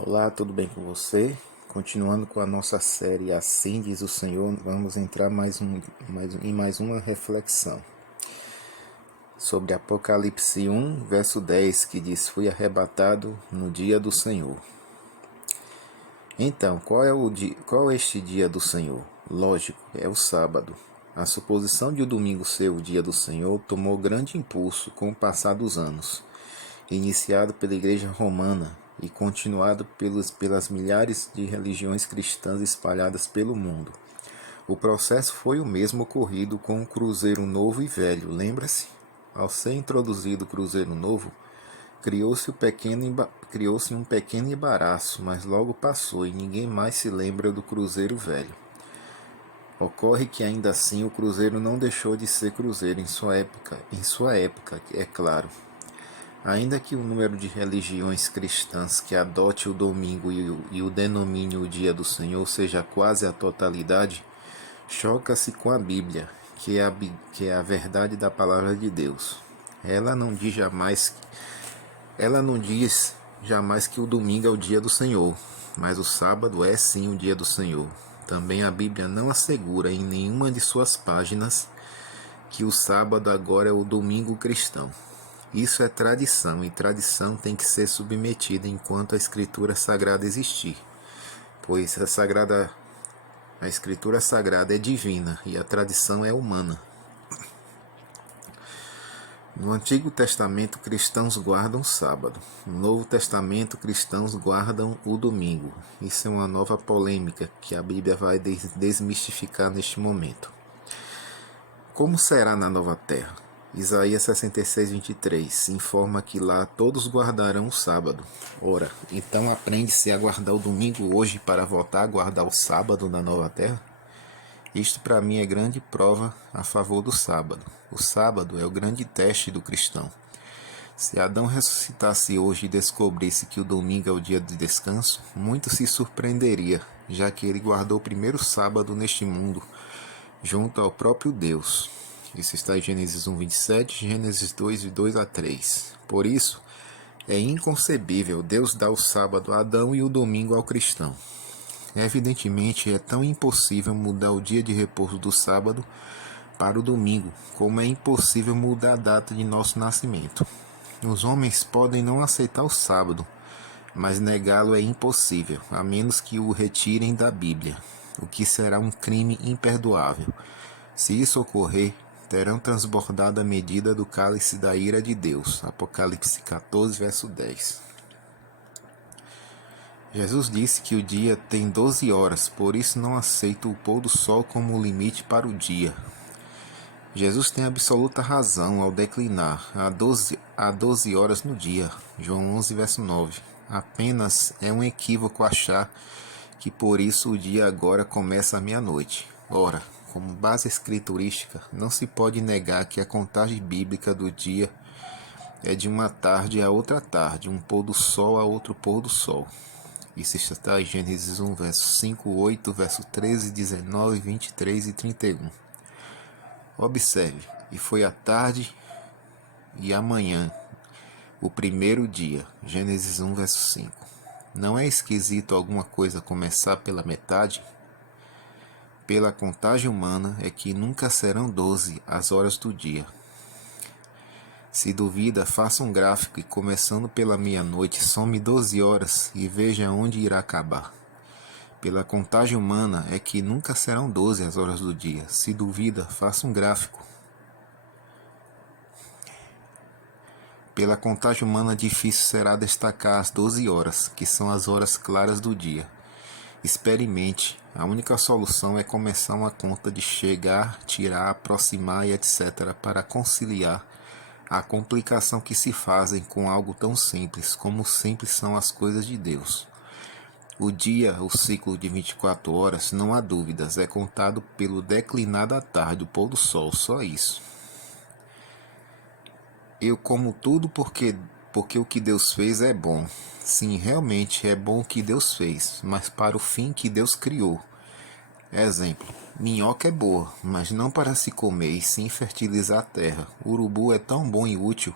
Olá, tudo bem com você? Continuando com a nossa série Assim diz o Senhor, vamos entrar em mais uma reflexão sobre Apocalipse 1, verso 10, que diz: Fui arrebatado no dia do Senhor. Então, qual é este dia do Senhor? Lógico, é o sábado. A suposição de o domingo ser o dia do Senhor tomou grande impulso com o passar dos anos, iniciado pela Igreja Romana e continuado pelas milhares de religiões cristãs espalhadas pelo mundo. O processo foi o mesmo ocorrido com o Cruzeiro Novo e Velho, lembra-se? Ao ser introduzido o Cruzeiro Novo, criou-se um pequeno embaraço, mas logo passou e ninguém mais se lembra do Cruzeiro Velho. Ocorre que ainda assim o Cruzeiro não deixou de ser Cruzeiro em sua época, é claro. Ainda que o número de religiões cristãs que adote o domingo e o denomine o dia do Senhor seja quase a totalidade, choca-se com a Bíblia, que é a verdade da palavra de Deus. Ela não diz jamais que o domingo é o dia do Senhor, mas o sábado é sim o dia do Senhor. Também a Bíblia não assegura em nenhuma de suas páginas que o sábado agora é o domingo cristão. Isso é tradição, e tradição tem que ser submetida enquanto a Escritura Sagrada existir, pois a Escritura Sagrada é divina e a tradição é humana. No Antigo Testamento, cristãos guardam o sábado. No Novo Testamento, cristãos guardam o domingo. Isso é uma nova polêmica que a Bíblia vai desmistificar neste momento. Como será na nova terra? Isaías 66, 23 informa que lá todos guardarão o sábado. Ora, então aprende-se a guardar o domingo hoje para voltar a guardar o sábado na nova terra? Isto para mim é grande prova a favor do sábado. O sábado é o grande teste do cristão. Se Adão ressuscitasse hoje e descobrisse que o domingo é o dia de descanso, muito se surpreenderia, já que ele guardou o primeiro sábado neste mundo, junto ao próprio Deus. Isso está em Gênesis 1, 27, Gênesis 2, 2 a 3. Por isso, é inconcebível Deus dar o sábado a Adão e o domingo ao cristão. Evidentemente, é tão impossível mudar o dia de repouso do sábado para o domingo, como é impossível mudar a data de nosso nascimento. Os homens podem não aceitar o sábado, mas negá-lo é impossível, a menos que o retirem da Bíblia, o que será um crime imperdoável. Se isso ocorrer, terão transbordado a medida do cálice da ira de Deus. Apocalipse 14, verso 10. Jesus disse que o dia tem 12 horas, por isso não aceito o pôr do sol como limite para o dia. Jesus tem absoluta razão ao declinar a 12 horas no dia. João 11, verso 9. Apenas é um equívoco achar que por isso o dia agora começa à meia-noite. Ora, como base escriturística, não se pode negar que a contagem bíblica do dia é de uma tarde a outra tarde, um pôr do sol a outro pôr do sol. Isso está em Gênesis 1, verso 5, 8, verso 13, 19, 23 e 31. Observe, e foi a tarde e a manhã, o primeiro dia. Gênesis 1, verso 5. Não é esquisito alguma coisa começar pela metade? Pela contagem humana é que nunca serão 12 as horas do dia. Se duvida, faça um gráfico e começando pela meia-noite, some 12 horas e veja onde irá acabar. Pela contagem humana é que nunca serão 12 as horas do dia. Se duvida, faça um gráfico. Pela contagem humana difícil será destacar as 12 horas, que são as horas claras do dia. Experimente. A única solução é começar uma conta de chegar, tirar, aproximar e etc. para conciliar a complicação que se fazem com algo tão simples como simples são as coisas de Deus. O dia, o ciclo de 24 horas, não há dúvidas, é contado pelo declinar da tarde, o pôr do sol, só isso. Eu como tudo porque o que Deus fez é bom. Sim, realmente é bom o que Deus fez, mas para o fim que Deus criou. Exemplo, minhoca é boa, mas não para se comer e sim fertilizar a terra. Urubu é tão bom e útil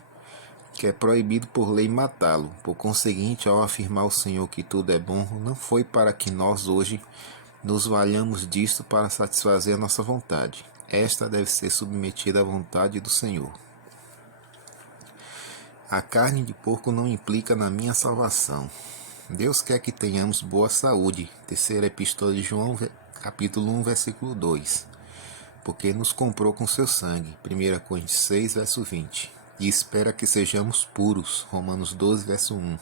que é proibido por lei matá-lo. Por conseguinte, ao afirmar o Senhor que tudo é bom, não foi para que nós hoje nos valhamos disto para satisfazer a nossa vontade. Esta deve ser submetida à vontade do Senhor. A carne de porco não implica na minha salvação. Deus quer que tenhamos boa saúde. Terceira epístola de João, capítulo 1, versículo 2. Porque nos comprou com seu sangue. 1 Coríntios 6, verso 20. E espera que sejamos puros. Romanos 12, verso 1.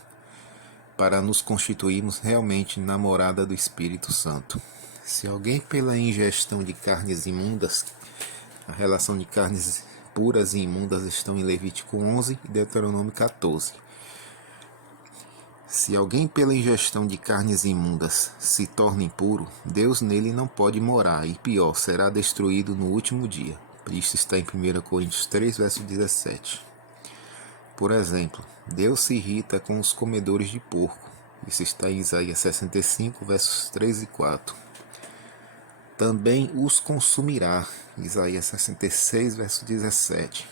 Para nos constituirmos realmente na morada do Espírito Santo. Se alguém pela ingestão de carnes imundas, a relação de carnes puras e imundas estão em Levítico 11 e Deuteronômio 14. Se alguém pela ingestão de carnes imundas se torna impuro, Deus nele não pode morar, e pior, será destruído no último dia. Isto está em 1 Coríntios 3, verso 17. Por exemplo, Deus se irrita com os comedores de porco. Isso está em Isaías 65, versos 3 e 4. Também os consumirá. Isaías 66, verso 17.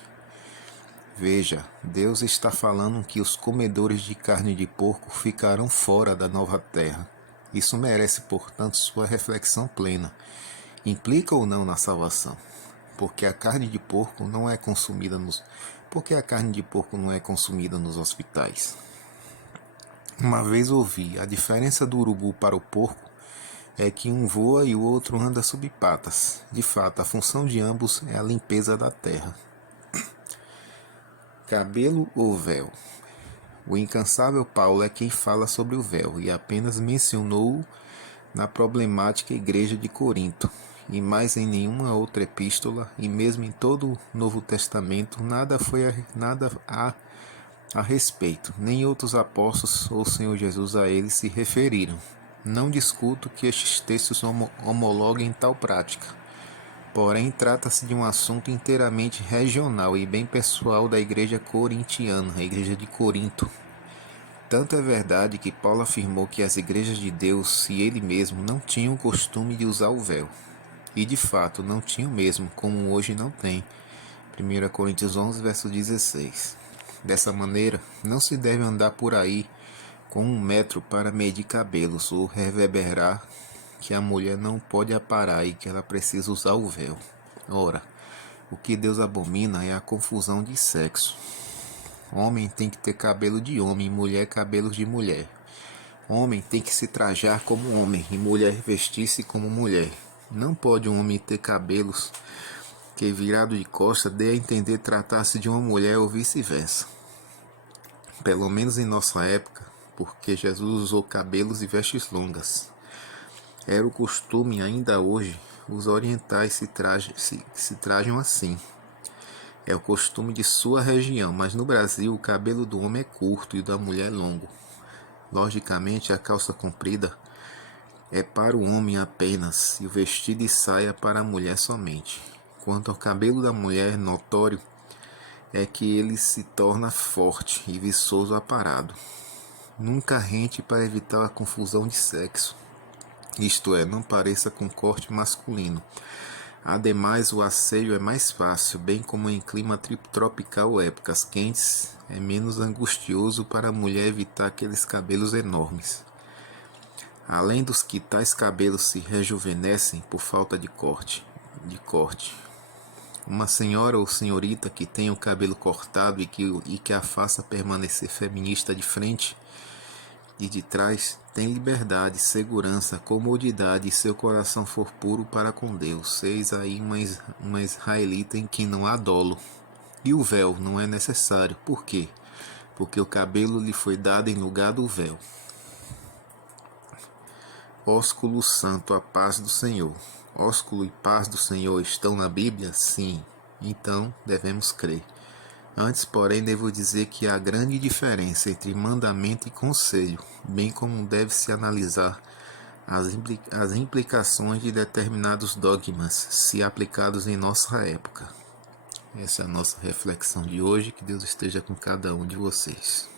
Veja, Deus está falando que os comedores de carne de porco ficarão fora da nova terra. Isso merece, portanto, sua reflexão plena. Implica ou não na salvação? Porque a carne de porco não é consumida nos hospitais. Uma vez ouvi, a diferença do urubu para o porco é que um voa e o outro anda sob patas. De fato, a função de ambos é a limpeza da terra. Cabelo ou véu? O incansável Paulo é quem fala sobre o véu e apenas mencionou-o na problemática igreja de Corinto. E mais em nenhuma outra epístola, e mesmo em todo o Novo Testamento, nada a respeito. Nem outros apóstolos ou Senhor Jesus a ele se referiram. Não discuto que estes textos homologuem tal prática. Porém, trata-se de um assunto inteiramente regional e bem pessoal da igreja corintiana, a igreja de Corinto. Tanto é verdade que Paulo afirmou que as igrejas de Deus e ele mesmo não tinham o costume de usar o véu. E de fato, não tinham mesmo, como hoje não tem. 1 Coríntios 11, verso 16. Dessa maneira, não se deve andar por aí com um metro para medir cabelos ou reverberar que a mulher não pode aparar e que ela precisa usar o véu. Ora, o que Deus abomina é a confusão de sexo. Homem tem que ter cabelo de homem e mulher cabelos de mulher. Homem tem que se trajar como homem e mulher vestir-se como mulher. Não pode um homem ter cabelos que virado de costa dê a entender tratar-se de uma mulher ou vice-versa. Pelo menos em nossa época, porque Jesus usou cabelos e vestes longas. Era o costume ainda hoje, os orientais se trajam assim. É o costume de sua região, mas no Brasil o cabelo do homem é curto e o da mulher é longo. Logicamente, a calça comprida é para o homem apenas e o vestido e saia para a mulher somente. Quanto ao cabelo da mulher, notório é que ele se torna forte e viçoso aparado. Nunca rente para evitar a confusão de sexo. Isto é, não pareça com corte masculino. Ademais, o asseio é mais fácil, bem como em clima tropical ou épocas quentes, é menos angustioso para a mulher evitar aqueles cabelos enormes. Além dos que tais cabelos se rejuvenescem por falta de corte. Uma senhora ou senhorita que tenha o cabelo cortado e que a faça permanecer feminista de frente e de trás, tem liberdade, segurança, comodidade e seu coração for puro para com Deus. Eis aí uma israelita em quem não há dolo. E o véu não é necessário. Por quê? Porque o cabelo lhe foi dado em lugar do véu. Ósculo santo, a paz do Senhor. Ósculo e paz do Senhor estão na Bíblia? Sim. Então devemos crer. Antes, porém, devo dizer que há grande diferença entre mandamento e conselho, bem como deve-se analisar as implicações de determinados dogmas, se aplicados em nossa época. Essa é a nossa reflexão de hoje. Que Deus esteja com cada um de vocês.